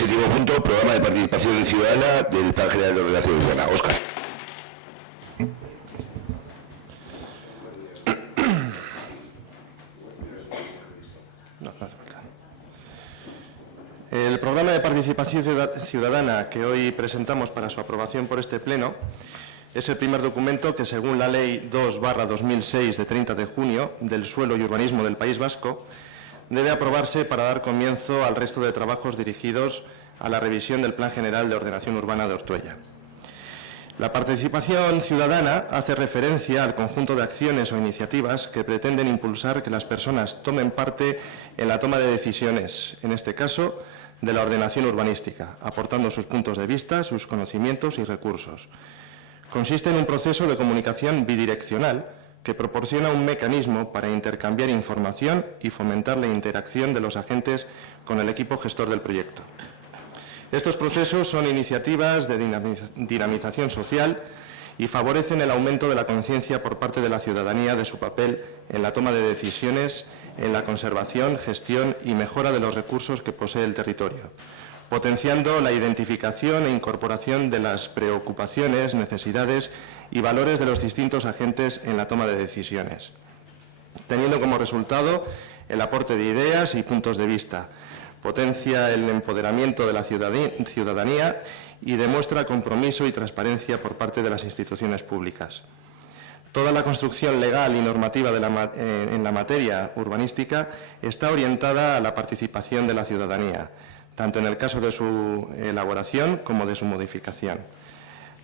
Séptimo punto, programa de participación ciudadana del Plan General de Ordenación Urbana. Óscar. El programa de participación ciudadana que hoy presentamos para su aprobación por este Pleno es el primer documento que, según la Ley 2/2006 de 30 de junio del Suelo y Urbanismo del País Vasco, debe aprobarse para dar comienzo al resto de trabajos dirigidos a la revisión del Plan General de Ordenación Urbana de Ortuella. La participación ciudadana hace referencia al conjunto de acciones o iniciativas que pretenden impulsar que las personas tomen parte en la toma de decisiones, en este caso, de la ordenación urbanística, aportando sus puntos de vista, sus conocimientos y recursos. Consiste en un proceso de comunicación bidireccional que proporciona un mecanismo para intercambiar información y fomentar la interacción de los agentes con el equipo gestor del proyecto. Estos procesos son iniciativas de dinamización social y favorecen el aumento de la conciencia por parte de la ciudadanía de su papel en la toma de decisiones, en la conservación, gestión y mejora de los recursos que posee el territorio, potenciando la identificación e incorporación de las preocupaciones, necesidades y valores de los distintos agentes en la toma de decisiones, teniendo como resultado el aporte de ideas y puntos de vista. Potencia el empoderamiento de la ciudadanía y demuestra compromiso y transparencia por parte de las instituciones públicas. Toda la construcción legal y normativa en la materia urbanística está orientada a la participación de la ciudadanía, tanto en el caso de su elaboración como de su modificación.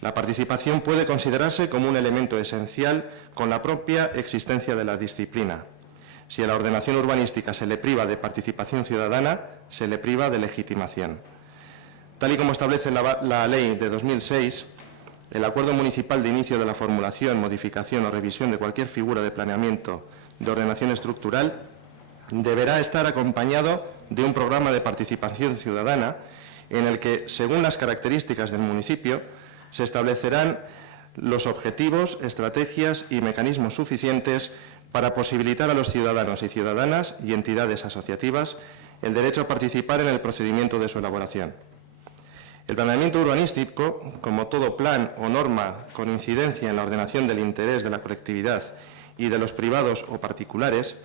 La participación puede considerarse como un elemento esencial con la propia existencia de la disciplina. Si a la ordenación urbanística se le priva de participación ciudadana, se le priva de legitimación. Tal y como establece la Ley de 2006, el acuerdo municipal de inicio de la formulación, modificación o revisión de cualquier figura de planeamiento de ordenación estructural deberá estar acompañado de un programa de participación ciudadana en el que, según las características del municipio, se establecerán los objetivos, estrategias y mecanismos suficientes para posibilitar a los ciudadanos y ciudadanas y entidades asociativas el derecho a participar en el procedimiento de su elaboración. El planeamiento urbanístico, como todo plan o norma con incidencia en la ordenación del interés de la colectividad y de los privados o particulares,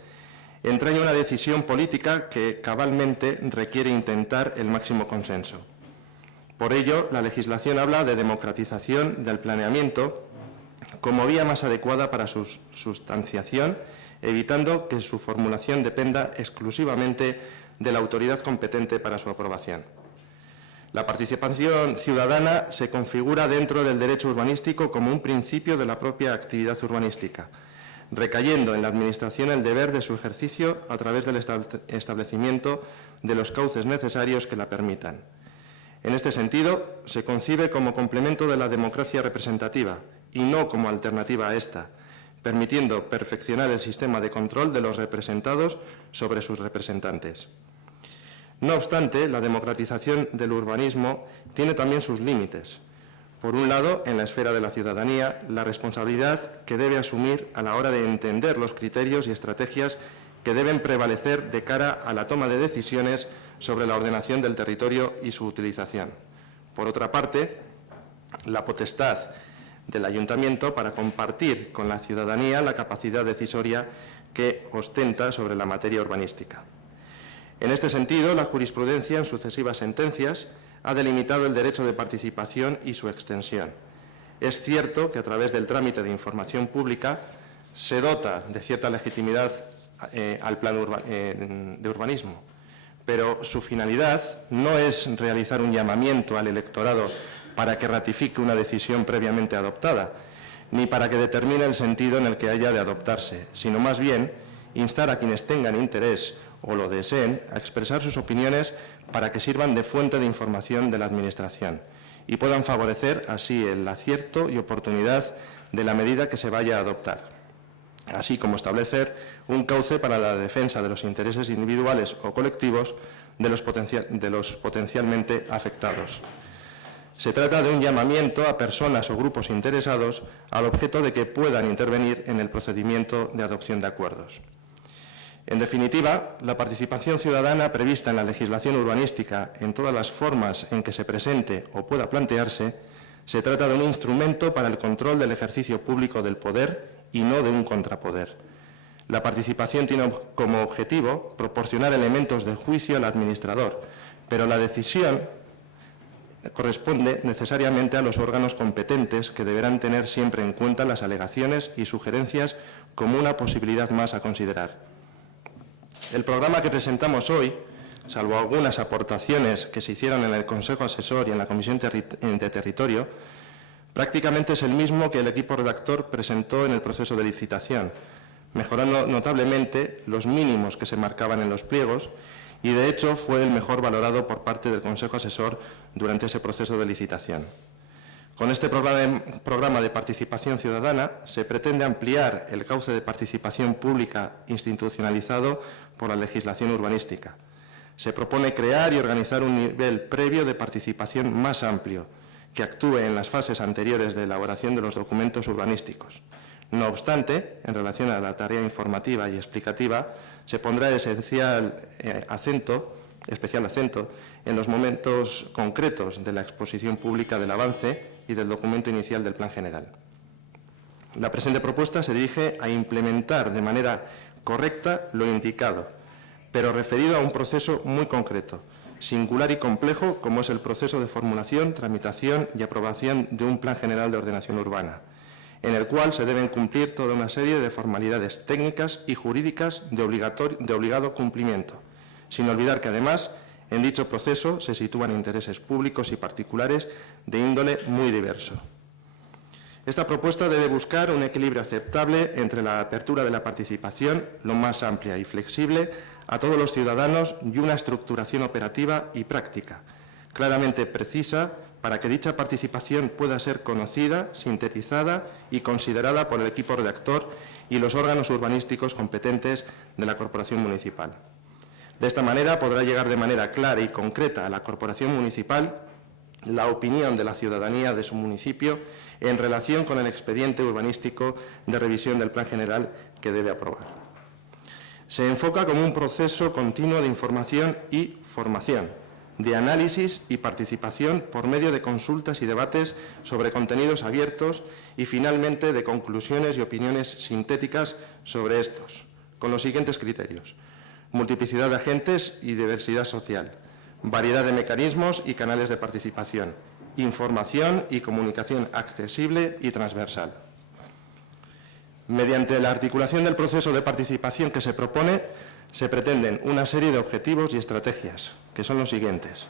entraña una decisión política que cabalmente requiere intentar el máximo consenso. Por ello, la legislación habla de democratización del planeamiento como vía más adecuada para su sustanciación, evitando que su formulación dependa exclusivamente de la autoridad competente para su aprobación. La participación ciudadana se configura dentro del derecho urbanístico como un principio de la propia actividad urbanística, recayendo en la Administración el deber de su ejercicio a través del establecimiento de los cauces necesarios que la permitan. En este sentido, se concibe como complemento de la democracia representativa y no como alternativa a esta, permitiendo perfeccionar el sistema de control de los representados sobre sus representantes. No obstante, la democratización del urbanismo tiene también sus límites. Por un lado, en la esfera de la ciudadanía, la responsabilidad que debe asumir a la hora de entender los criterios y estrategias que deben prevalecer de cara a la toma de decisiones sobre la ordenación del territorio y su utilización. Por otra parte, la potestad del Ayuntamiento para compartir con la ciudadanía la capacidad decisoria que ostenta sobre la materia urbanística. En este sentido, la jurisprudencia, en sucesivas sentencias, ha delimitado el derecho de participación y su extensión. Es cierto que a través del trámite de información pública se dota de cierta legitimidad al plan de urbanismo, pero su finalidad no es realizar un llamamiento al electorado para que ratifique una decisión previamente adoptada, ni para que determine el sentido en el que haya de adoptarse, sino más bien instar a quienes tengan interés o lo deseen a expresar sus opiniones para que sirvan de fuente de información de la Administración y puedan favorecer así el acierto y oportunidad de la medida que se vaya a adoptar, así como establecer un cauce para la defensa de los intereses individuales o colectivos de los potencialmente afectados. Se trata de un llamamiento a personas o grupos interesados al objeto de que puedan intervenir en el procedimiento de adopción de acuerdos. En definitiva, la participación ciudadana prevista en la legislación urbanística en todas las formas en que se presente o pueda plantearse, se trata de un instrumento para el control del ejercicio público del poder y no de un contrapoder. La participación tiene como objetivo proporcionar elementos de juicio al administrador, pero la decisión corresponde necesariamente a los órganos competentes, que deberán tener siempre en cuenta las alegaciones y sugerencias como una posibilidad más a considerar. El programa que presentamos hoy, salvo algunas aportaciones que se hicieron en el Consejo Asesor y en la Comisión de Territorio, prácticamente es el mismo que el equipo redactor presentó en el proceso de licitación, mejorando notablemente los mínimos que se marcaban en los pliegos, y de hecho fue el mejor valorado por parte del Consejo Asesor durante ese proceso de licitación. Con este programa de participación ciudadana se pretende ampliar el cauce de participación pública institucionalizado por la legislación urbanística. Se propone crear y organizar un nivel previo de participación más amplio, que actúe en las fases anteriores de elaboración de los documentos urbanísticos. No obstante, en relación a la tarea informativa y explicativa, se pondrá especial acento en los momentos concretos de la exposición pública del avance y del documento inicial del Plan General. La presente propuesta se dirige a implementar de manera correcta lo indicado, pero referido a un proceso muy concreto, singular y complejo, como es el proceso de formulación, tramitación y aprobación de un Plan General de Ordenación Urbana, en el cual se deben cumplir toda una serie de formalidades técnicas y jurídicas de obligado cumplimiento, sin olvidar que, además, en dicho proceso se sitúan intereses públicos y particulares de índole muy diverso. Esta propuesta debe buscar un equilibrio aceptable entre la apertura de la participación, lo más amplia y flexible, a todos los ciudadanos, y una estructuración operativa y práctica, claramente precisa, para que dicha participación pueda ser conocida, sintetizada y considerada por el equipo redactor y los órganos urbanísticos competentes de la Corporación Municipal. De esta manera podrá llegar de manera clara y concreta a la Corporación Municipal la opinión de la ciudadanía de su municipio en relación con el expediente urbanístico de revisión del Plan General que debe aprobar. Se enfoca como un proceso continuo de información y formación, de análisis y participación por medio de consultas y debates sobre contenidos abiertos y, finalmente, de conclusiones y opiniones sintéticas sobre estos, con los siguientes criterios: multiplicidad de agentes y diversidad social, variedad de mecanismos y canales de participación, información y comunicación accesible y transversal. Mediante la articulación del proceso de participación que se propone, se pretenden una serie de objetivos y estrategias, que son los siguientes: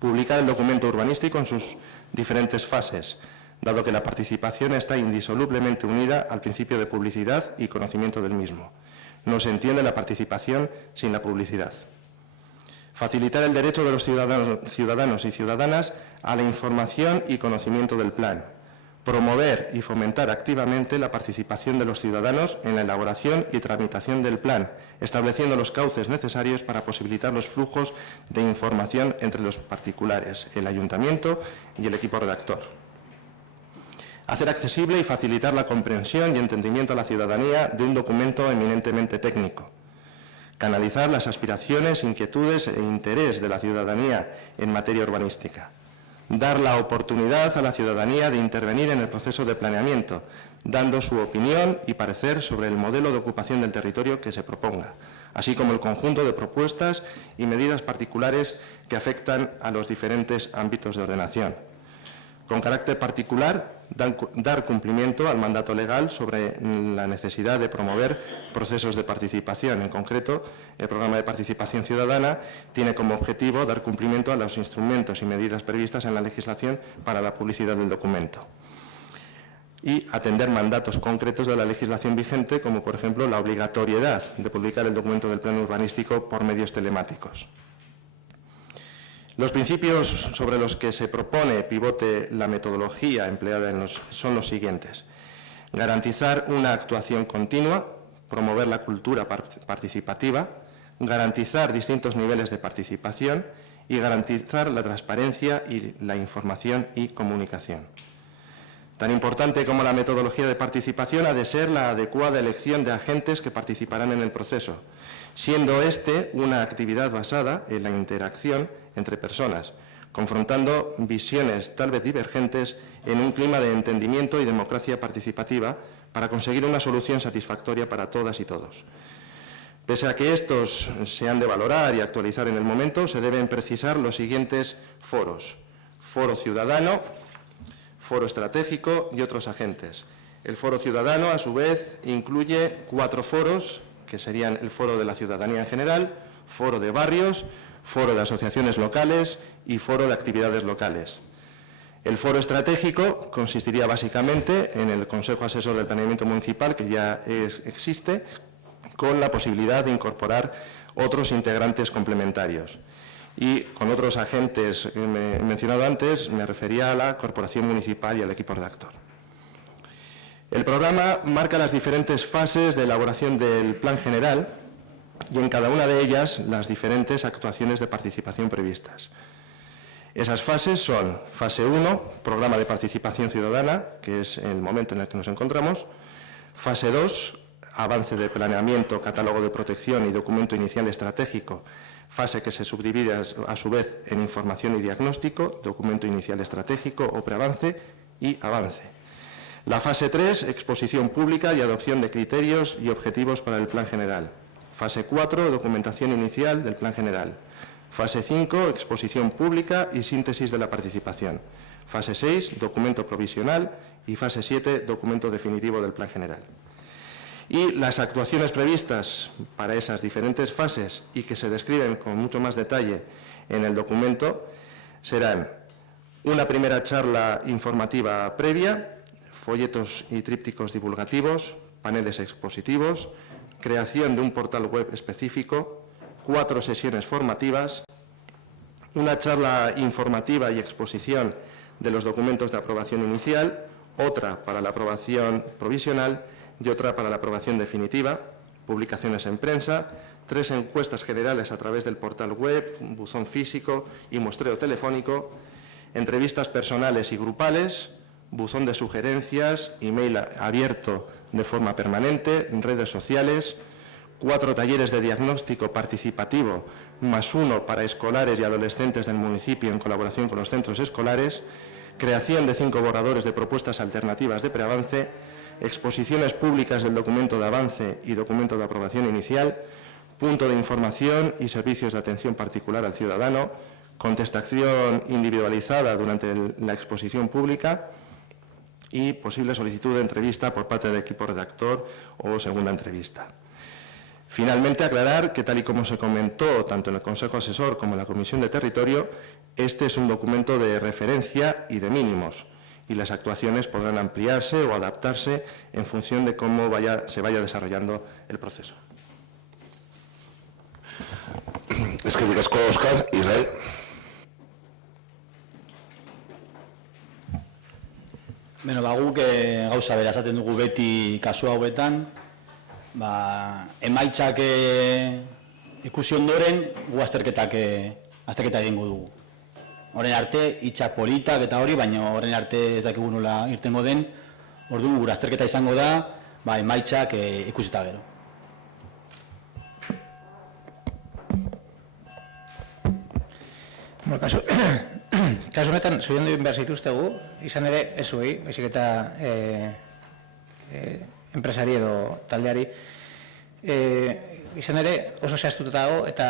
publicar el documento urbanístico en sus diferentes fases, dado que la participación está indisolublemente unida al principio de publicidad y conocimiento del mismo. No se entiende la participación sin la publicidad. Facilitar el derecho de los ciudadanos y ciudadanas a la información y conocimiento del plan. Promover y fomentar activamente la participación de los ciudadanos en la elaboración y tramitación del plan, estableciendo los cauces necesarios para posibilitar los flujos de información entre los particulares, el ayuntamiento y el equipo redactor. Hacer accesible y facilitar la comprensión y entendimiento a la ciudadanía de un documento eminentemente técnico. Canalizar las aspiraciones, inquietudes e interés de la ciudadanía en materia urbanística. Dar la oportunidad a la ciudadanía de intervenir en el proceso de planeamiento, dando su opinión y parecer sobre el modelo de ocupación del territorio que se proponga, así como el conjunto de propuestas y medidas particulares que afectan a los diferentes ámbitos de ordenación. Con carácter particular, dar cumplimiento al mandato legal sobre la necesidad de promover procesos de participación. En concreto, el programa de participación ciudadana tiene como objetivo dar cumplimiento a los instrumentos y medidas previstas en la legislación para la publicidad del documento y atender mandatos concretos de la legislación vigente, como por ejemplo la obligatoriedad de publicar el documento del plan urbanístico por medios telemáticos. Los principios sobre los que se propone pivote la metodología empleada son los siguientes: garantizar una actuación continua, promover la cultura participativa, garantizar distintos niveles de participación y garantizar la transparencia y la información y comunicación. Tan importante como la metodología de participación ha de ser la adecuada elección de agentes que participarán en el proceso, siendo este una actividad basada en la interacción entre personas, confrontando visiones tal vez divergentes en un clima de entendimiento y democracia participativa para conseguir una solución satisfactoria para todas y todos. Pese a que estos se han de valorar y actualizar en el momento, se deben precisar los siguientes foros: foro ciudadano, foro estratégico y otros agentes. El foro ciudadano, a su vez, incluye 4 foros, que serían el foro de la ciudadanía en general, foro de barrios, foro de asociaciones locales y foro de actividades locales. El foro estratégico consistiría básicamente en el Consejo Asesor del Planeamiento Municipal, que ya existe, con la posibilidad de incorporar otros integrantes complementarios. Y con otros agentes que he mencionado antes, me refería a la Corporación Municipal y al equipo redactor. El programa marca las diferentes fases de elaboración del Plan General y en cada una de ellas las diferentes actuaciones de participación previstas. Esas fases son: fase 1, programa de participación ciudadana, que es el momento en el que nos encontramos; fase 2, avance de planeamiento, catálogo de protección y documento inicial estratégico, fase que se subdivide a su vez en información y diagnóstico, documento inicial estratégico o preavance y avance. La fase 3, exposición pública y adopción de criterios y objetivos para el Plan General. Fase 4, documentación inicial del Plan General. Fase 5, exposición pública y síntesis de la participación. Fase 6, documento provisional y fase 7, documento definitivo del Plan General. Y las actuaciones previstas para esas diferentes fases y que se describen con mucho más detalle en el documento serán: una primera charla informativa previa, folletos y trípticos divulgativos, paneles expositivos, creación de un portal web específico, 4 sesiones formativas, una charla informativa y exposición de los documentos de aprobación inicial, otra para la aprobación provisional y otra para la aprobación definitiva, publicaciones en prensa, 3 encuestas generales a través del portal web, buzón físico y muestreo telefónico, entrevistas personales y grupales, buzón de sugerencias, email abierto de forma permanente, redes sociales, 4 talleres de diagnóstico participativo, más 1 para escolares y adolescentes del municipio en colaboración con los centros escolares, creación de 5 borradores de propuestas alternativas de preavance, exposiciones públicas del documento de avance y documento de aprobación inicial, punto de información y servicios de atención particular al ciudadano, contestación individualizada durante la exposición pública y posible solicitud de entrevista por parte del equipo redactor o segunda entrevista. Finalmente, aclarar que, tal y como se comentó tanto en el Consejo Asesor como en la Comisión de Territorio, este es un documento de referencia y de mínimos, y las actuaciones podrán ampliarse o adaptarse en función de cómo se vaya desarrollando el proceso. Eskerrik asko, Óscar. Israel. Beno, guk gauza bera esaten dugu beti kasu hauetan, emaitzak ikusi ondoren gu azterketa egingo dugu. Horren arte, hitzak politak eta hori, baina horren arte ez dakigu nola irtengo den, orduan gure azterketa izango da, emaitzak ikusita gero. Kasu honetan, zuien duen behar zituztegu, izan ere, ez zuei, baizik eta enpresari edo taldeari, izan ere oso zehaztuta dago, eta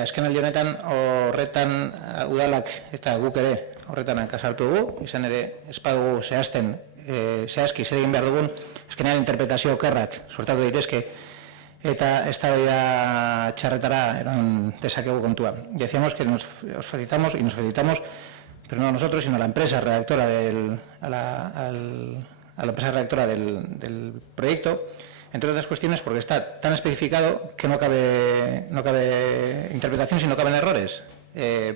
azken aldi honetan horretan udalak eta guk ere horretan kasartu dugu, izan ere ez badugu zehazki zer egin behar dugun, azkenean interpretazio okerrak suertatu daitezke, eta eztabaida txarretara eran dezakegu kontua. Decíamos que nos felicitamos, pero no a nosotros, sino a la empresa redactora a la empresa redactora del proyecto, entre otras cuestiones porque está tan especificado que no cabe interpretación, sino caben errores.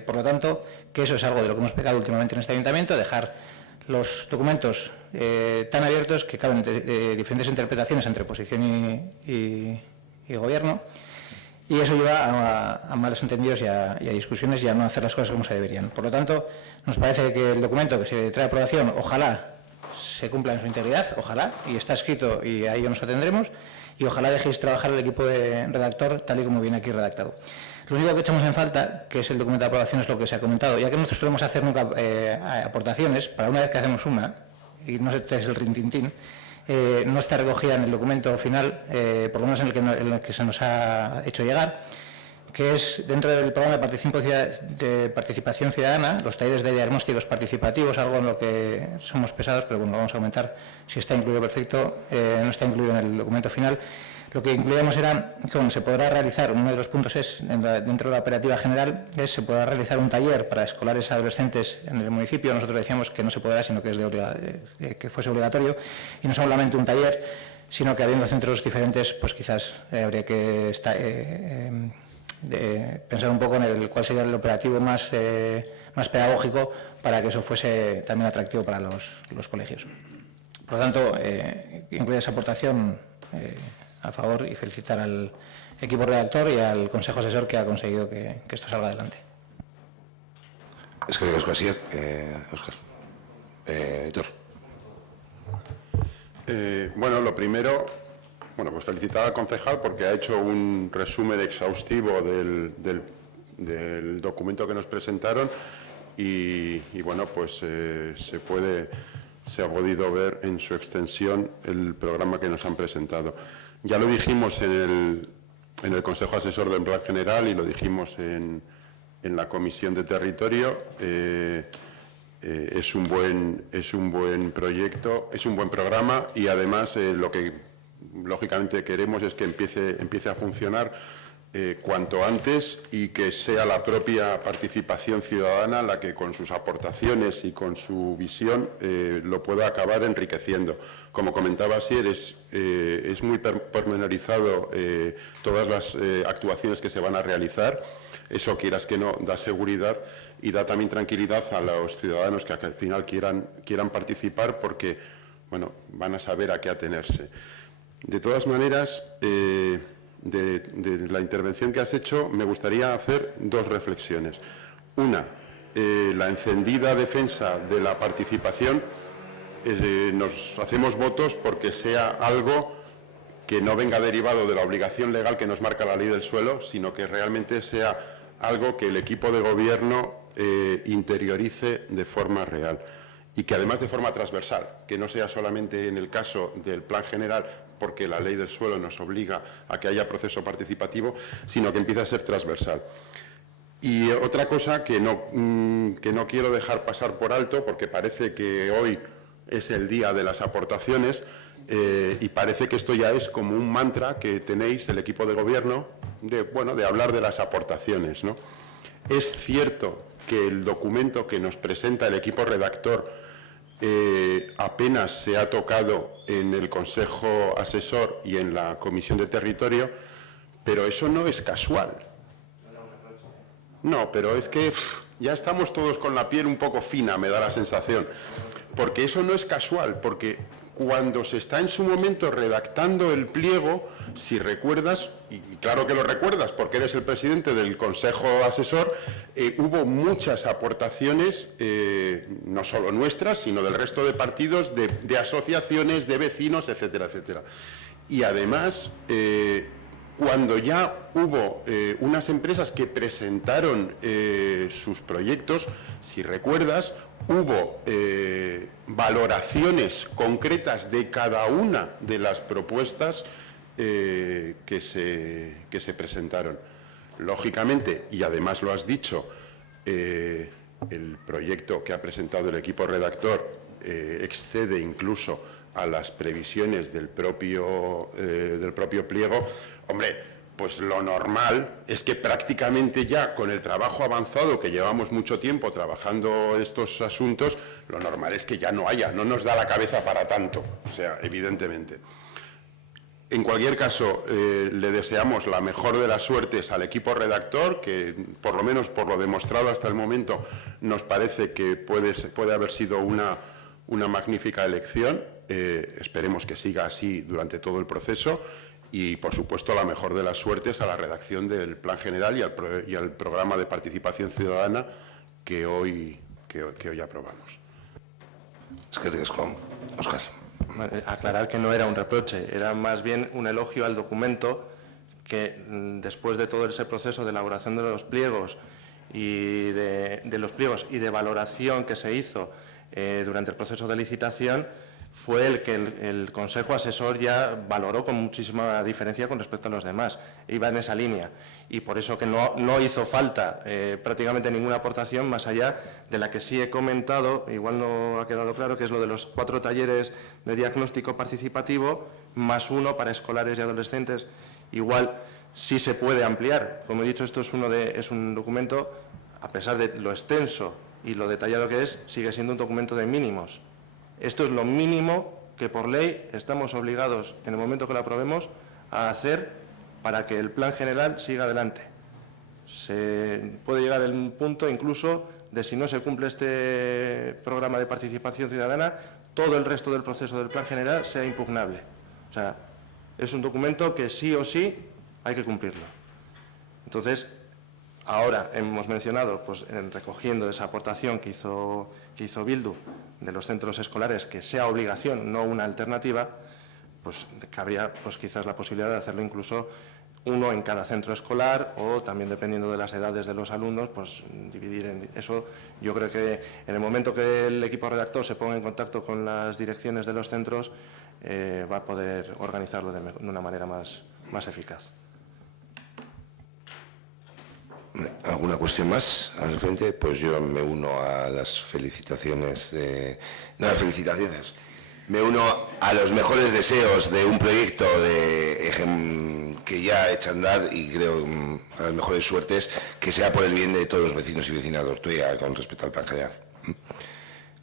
Por lo tanto, que eso es algo de lo que hemos pecado últimamente en este ayuntamiento, dejar los documentos tan abiertos que caben de diferentes interpretaciones entre oposición y gobierno, y eso lleva a malos entendidos y a discusiones y a no hacer las cosas como se deberían. Por lo tanto, nos parece que el documento que se trae a aprobación, ojalá se cumpla en su integridad, ojalá, y está escrito y a ello nos atendremos, y ojalá dejéis trabajar el equipo de redactor tal y como viene aquí redactado. Lo único que echamos en falta, que es el documento de aprobación, es lo que se ha comentado, ya que nosotros solemos hacer nunca aportaciones, para una vez que hacemos una, y no es el rintintín, no está recogida en el documento final, por lo menos en el que se nos ha hecho llegar, que es dentro del programa de participación ciudadana, los talleres de diagnósticos participativos, algo en lo que somos pesados, pero bueno, vamos a aumentar si está incluido perfecto, no está incluido en el documento final. Lo que incluíamos era que bueno, se podrá realizar, uno de los puntos es, dentro de la operativa general, se podrá realizar un taller para escolares y adolescentes en el municipio. Nosotros decíamos que no se podrá, sino que, que fuese obligatorio, y no solamente un taller, sino que habiendo centros diferentes, pues quizás habría que pensar un poco en cuál sería el operativo más pedagógico para que eso fuese también atractivo para los colegios. Por lo tanto, incluir esa aportación a favor y felicitar al equipo redactor y al Consejo Asesor que ha conseguido que esto salga adelante. Es que digo, así, Óscar. Héctor. Bueno, lo primero, pues felicitar al concejal porque ha hecho un resumen exhaustivo del documento que nos presentaron y bueno, pues se ha podido ver en su extensión el programa que nos han presentado. Ya lo dijimos en el Consejo Asesor del Plan General y lo dijimos en la Comisión de Territorio. Es un buen proyecto, es un buen programa y además lo que lógicamente queremos es que empiece a funcionar cuanto antes y que sea la propia participación ciudadana la que con sus aportaciones y con su visión lo pueda acabar enriqueciendo. Como comentaba Asier, es muy pormenorizado todas las actuaciones que se van a realizar. Eso, quieras que no, da seguridad y da también tranquilidad a los ciudadanos que al final quieran participar porque, bueno, van a saber a qué atenerse. De todas maneras, de la intervención que has hecho, me gustaría hacer dos reflexiones. Una, la encendida defensa de la participación, nos hacemos votos porque sea algo que no venga derivado de la obligación legal que nos marca la ley del suelo, sino que realmente sea algo que el equipo de gobierno interiorice de forma real y que además de forma transversal, que no sea solamente en el caso del plan general, porque la ley del suelo nos obliga a que haya proceso participativo, sino que empiece a ser transversal. Y otra cosa que no quiero dejar pasar por alto, porque parece que hoy es el día de las aportaciones, y parece que esto ya es como un mantra que tenéis el equipo de gobierno de hablar de las aportaciones, ¿no? Es cierto que el documento que nos presenta el equipo redactor apenas se ha tocado en el Consejo Asesor y en la Comisión de Territorio, pero eso no es casual. No, pero es que ya estamos todos con la piel un poco fina, me da la sensación, porque eso no es casual, porque cuando se está en su momento redactando el pliego, si recuerdas, y claro que lo recuerdas porque eres el presidente del Consejo Asesor, hubo muchas aportaciones, no solo nuestras, sino del resto de partidos, de asociaciones, de vecinos, etcétera, etcétera. Y además, cuando ya hubo unas empresas que presentaron sus proyectos, si recuerdas, hubo valoraciones concretas de cada una de las propuestas que se presentaron. Lógicamente, y además lo has dicho, el proyecto que ha presentado el equipo redactor excede incluso a las previsiones del propio pliego. Hombre, pues lo normal es que prácticamente ya con el trabajo avanzado, que llevamos mucho tiempo trabajando estos asuntos, lo normal es que ya no nos da la cabeza para tanto, o sea, evidentemente. En cualquier caso, le deseamos la mejor de las suertes al equipo redactor, que por lo menos por lo demostrado hasta el momento nos parece que puede haber sido una magnífica elección. Esperemos que siga así durante todo el proceso. Y, por supuesto, la mejor de las suertes a la redacción del Plan General y al programa de participación ciudadana que hoy aprobamos. Es que riesgo. Óscar. Aclarar que no era un reproche, era más bien un elogio al documento que después de todo ese proceso de elaboración de los pliegos y de valoración que se hizo durante el proceso de licitación, fue el que el Consejo Asesor ya valoró con muchísima diferencia con respecto a los demás. Iba en esa línea y por eso que no hizo falta prácticamente ninguna aportación más allá de la que sí he comentado, igual no ha quedado claro, que es lo de los 4 talleres de diagnóstico participativo más 1 para escolares y adolescentes. Igual sí se puede ampliar. Como he dicho, esto es un documento, a pesar de lo extenso y lo detallado que es, sigue siendo un documento de mínimos. Esto es lo mínimo que por ley estamos obligados, en el momento que lo aprobemos, a hacer para que el plan general siga adelante. Se puede llegar al punto incluso de, si no se cumple este programa de participación ciudadana, todo el resto del proceso del plan general sea impugnable. O sea, es un documento que sí o sí hay que cumplirlo. Entonces, ahora hemos mencionado, pues, recogiendo esa aportación que hizo Bildu de los centros escolares, que sea obligación, no una alternativa, pues cabría pues quizás la posibilidad de hacerlo incluso 1 en cada centro escolar, o también, dependiendo de las edades de los alumnos, pues dividir en eso. Yo creo que en el momento que el equipo redactor se ponga en contacto con las direcciones de los centros, va a poder organizarlo de una manera más eficaz. ¿Alguna cuestión más al frente? Pues yo me uno a las felicitaciones. No, las felicitaciones. Me uno a los mejores deseos de un proyecto que ya echa a andar, y creo a las mejores suertes, que sea por el bien de todos los vecinos y vecinas de Ortuella con respecto al plan general.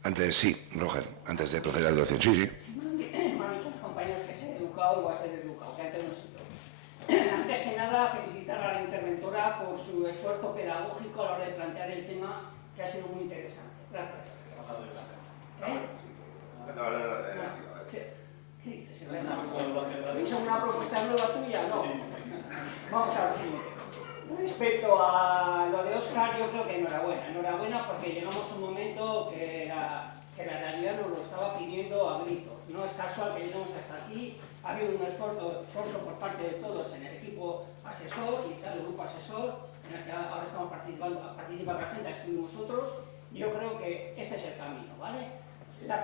Antes, sí, Roger, antes de proceder a la evaluación. Sí, sí. Me han dicho los compañeros que ser educado y va a ser educado, que antes no sé. Antes que nada, felicitar a la interventora por su esfuerzo pedagógico a la hora de plantear el tema, que ha sido muy interesante. Gracias. ¿Qué dices? ¿Hizo una propuesta nueva tuya? No. Vamos a ver si... Respecto a lo de Óscar, yo creo que enhorabuena porque llegamos a un momento que la realidad nos lo estaba pidiendo a gritos. No es casual que lleguemos hasta aquí. Ha habido un esfuerzo por parte de todos en el equipo asesor y el grupo asesor, en el que ahora estamos participando, participa la gente, estuvimos nosotros. Yo creo que este es el camino, ¿vale? La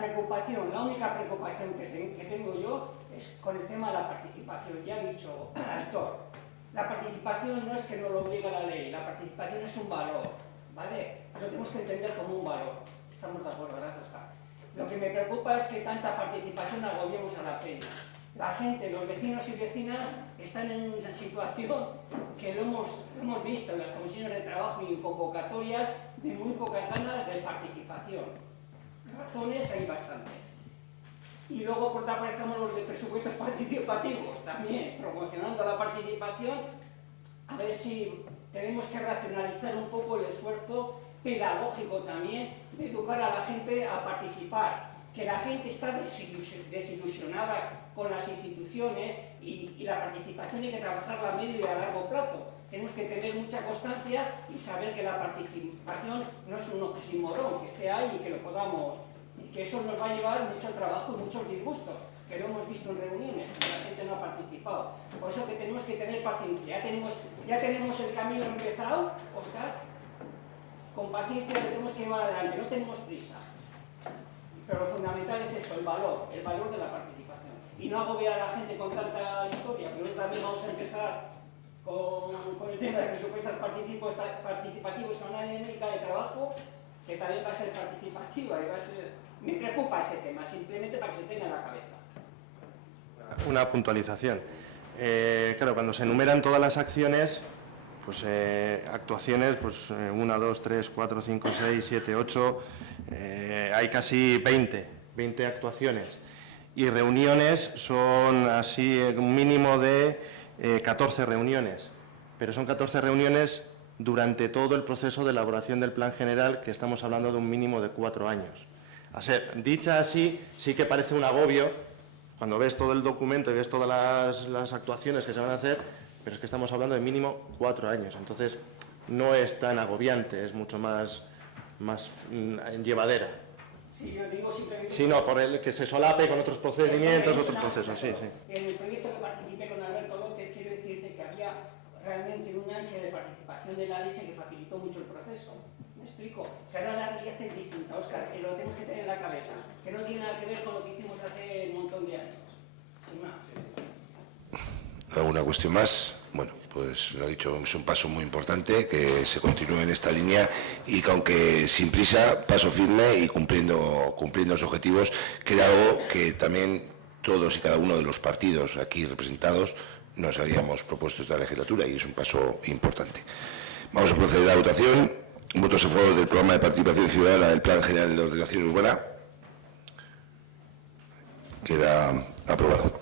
única preocupación que tengo yo es con el tema de la participación. Ya ha dicho Aitor, la participación no es que no lo obliga la ley, la participación es un valor, ¿vale? Lo tenemos que entender como un valor. Estamos de acuerdo, gracias, Oscar. Lo que me preocupa es que tanta participación agobiemos a la peña. La gente, los vecinos y vecinas están en una situación que lo hemos visto en las comisiones de trabajo y en convocatorias, de muy pocas ganas de participación. Razones hay bastantes. Y luego, por otra parte, estamos los de presupuestos participativos, también promocionando la participación. A ver si tenemos que racionalizar un poco el esfuerzo pedagógico también de educar a la gente a participar, que la gente está desilusionada con las instituciones y la participación hay que trabajarla a medio y a largo plazo. Tenemos que tener mucha constancia y saber que la participación no es un oxímoron, que esté ahí y que lo podamos, y que eso nos va a llevar mucho trabajo y muchos disgustos, que lo hemos visto en reuniones y la gente no ha participado. Por eso que tenemos que tener paciencia. Ya tenemos el camino empezado, Óscar, con paciencia lo tenemos que llevar adelante, no tenemos prisa. Pero lo fundamental es eso, el valor de la participación. Y no agobiar a la gente con tanta historia, pero también vamos a empezar con el tema de presupuestos participativos a una dinámica de trabajo que también va a ser participativa y va a ser... Me preocupa ese tema, simplemente para que se tenga en la cabeza. Una puntualización. Claro, cuando se enumeran todas las acciones, pues actuaciones, pues 1, 2, 3, 4, 5, 6, 7, 8, hay casi 20 actuaciones. Y reuniones son así un mínimo de 14 reuniones, pero son 14 reuniones durante todo el proceso de elaboración del plan general, que estamos hablando de un mínimo de 4 años. A ser, dicha así, sí que parece un agobio cuando ves todo el documento y ves todas las actuaciones que se van a hacer, pero es que estamos hablando de mínimo 4 años, entonces no es tan agobiante, es mucho más llevadera. Sí, yo digo simplemente... Sí, no, por el que se solape con otros procedimientos, otros procesos, sí, sí. En el proyecto que participé con Alberto López, quiero decirte que había realmente una ansia de participación de la leche que facilitó mucho el proceso. ¿Me explico? Que ahora la realidad es distinta, Óscar, que lo tenemos que tener en la cabeza, que no tiene nada que ver con lo que hicimos hace un montón de años. Sin más. ¿Alguna cuestión más? Bueno, pues lo he dicho, es un paso muy importante, que se continúe en esta línea y que aunque sin prisa, paso firme y cumpliendo los objetivos, que era algo que también todos y cada uno de los partidos aquí representados nos habíamos propuesto esta legislatura y es un paso importante. Vamos a proceder a la votación. Votos a favor del programa de participación ciudadana del Plan General de Ordenación Urbana. Queda aprobado.